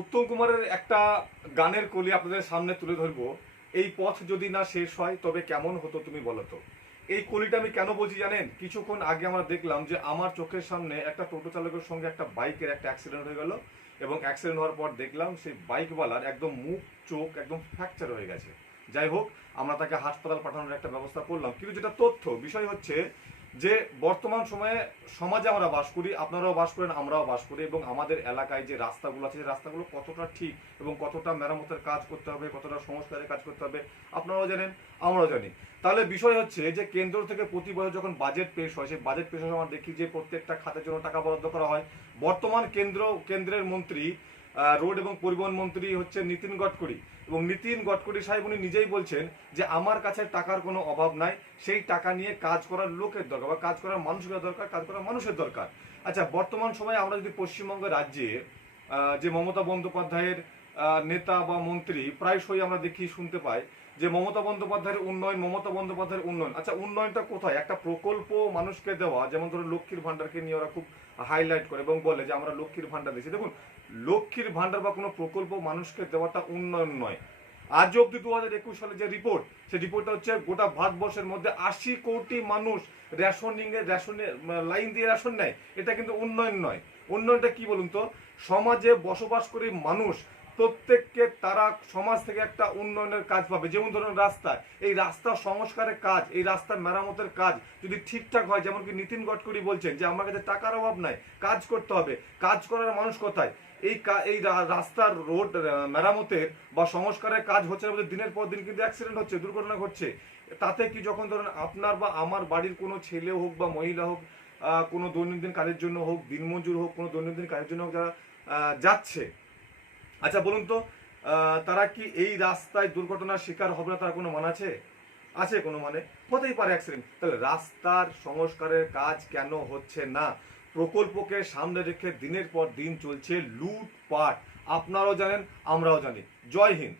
উত্তম কুমারের একটা গানের কলি আপনাদের সামনে তুলে ধরবো। এই পথ যদি না শেষ হয়, তবে কেমন হতো তুমি বলো তো? এই কলিটা আমি কেন বলছি জানেন? কিছুক্ষণ আগে আমরা দেখলাম যে আমার চোখের সামনে একটা টোটো চালকের সঙ্গে একটা বাইকের একটা অ্যাক্সিডেন্ট হয়ে গেল এবং অ্যাক্সিডেন্ট হওয়ার পর দেখলাম সেই বাইকওয়ালার একদম মুখ, চোখ একদম ফ্র্যাকচার হয়ে গেছে। যাই হোক, আমরা তাকে হাসপাতাল পাঠানোর একটা ব্যবস্থা করলাম। কিন্তু যেটা তথ্য, বিষয় হচ্ছে যে বর্তমান সময়ে সমাজে আমরা বাস করি, আপনারাও বাস করেন, আমরাও বাস করি এবং আমাদের এলাকায় যে রাস্তাগুলো আছে রাস্তাগুলো কতটা ঠিক এবং কতটা মেরামতের কাজ করতে হবে, কতটা সংস্কারের কাজ করতে হবে, আপনারাও জানেন, আমরাও জানি। তাহলে বিষয় হচ্ছে যে কেন্দ্র থেকে প্রতি বছর যখন বাজেট পেশ হয়, সেই বাজেট পেশ হয় আমরা দেখি যে প্রত্যেকটা খাতের জন্য টাকা বরাদ্দ করা হয়। বর্তমান কেন্দ্র, কেন্দ্রের মন্ত্রী রোড এবং পরিবহন মন্ত্রী হচ্ছে নীতিন গডকরি। এবং নীতিন গডকরি সাহেব উনি নিজেই বলছেন যে, আমার কাছে টাকার কোনো অভাব নাই, সেই টাকা নিয়ে কাজ করার লোকের দরকার বা কাজ করার মানুষের দরকার, কাজ করার মানুষের দরকার। আচ্ছা বর্তমান সময়ে আমরা যদি পশ্চিমবঙ্গ রাজ্যে যে মমতা বন্দ্যোপাধ্যায়ের নেতা বা মন্ত্রী প্রায়শই আমরা দেখি, শুনতে পাই যে মমতা বন্দ্যোপাধ্যায়ের উন্নয়ন, মমতা বন্দ্যোপাধ্যায়ের উন্নয়ন। আচ্ছা উন্নয়নটা কোথায়? একটা প্রকল্প মানুষকে দেওয়া, যেমন ধরুন লক্ষ্মীর ভান্ডারকে নিয়ে ওরা খুব হাইলাইট করে এবং বলে যে আমরা লক্ষ্মীর ভান্ডার দিচ্ছি দেখুন, লক্ষ্মীর ভান্ডার বা কোনো প্রকল্প মানুষকে দেওয়াটা উন্নয়ন নয়। আজ অব্দি দু হাজার একুশ সালে যে রিপোর্ট সেই রিপোর্টটা হচ্ছে গোটা ভারতবর্ষের মধ্যে আশি কোটি মানুষ রেশনিং এর রেশনে লাইন দিয়ে রেশন নেয়। এটা কিন্তু উন্নয়ন নয়। উন্নয়নটা কি বলুন তো? সমাজে বসবাস করে মানুষ, প্রত্যেককে তারা সমাজ থেকে একটা উন্নয়নের কাজ পাবে। যেমন ধরুন রাস্তা এই রাস্তা সংস্কারের কাজ, এই রাস্তার মেরামতের কাজ যদি ঠিকঠাক হয়, যেমন কি নীতিন গডকরি বলছেন যে, আমার কাছে টাকার অভাব নাই, কাজ করতে হবে। কাজ করার মানুষ কোথায়? এই এই রাস্তার রোড মেরামতের বা সংস্কারের কাজ হচ্ছে না বলে দিনের পর দিন কিন্তু অ্যাক্সিডেন্ট হচ্ছে, দুর্ঘটনা ঘটছে। তাতে কি যখন ধরুন আপনার বা আমার বাড়ির কোনো ছেলে হোক বা মহিলা হোক কোনো দৈনন্দিন কাজের জন্য হোক, দিনমজুর হোক, কোনো দৈনন্দিন কাজের জন্য হোক যারা যাচ্ছে। আচ্ছা বলুন তো তারা কি এই রাস্তায় দুর্ঘটনার শিকার হবে না তার কোনো মান আছে? আছে কোনো মানে? হতেই পারে অ্যাক্সিডেন্ট তাহলে রাস্তার সংস্কারের কাজ কেন হচ্ছে না? প্রকল্পকে সামনে রেখে দিনের পর দিন চলছে লুটপাট। আপনারাও জানেন, আমরাও জানি। জয় হিন্দ।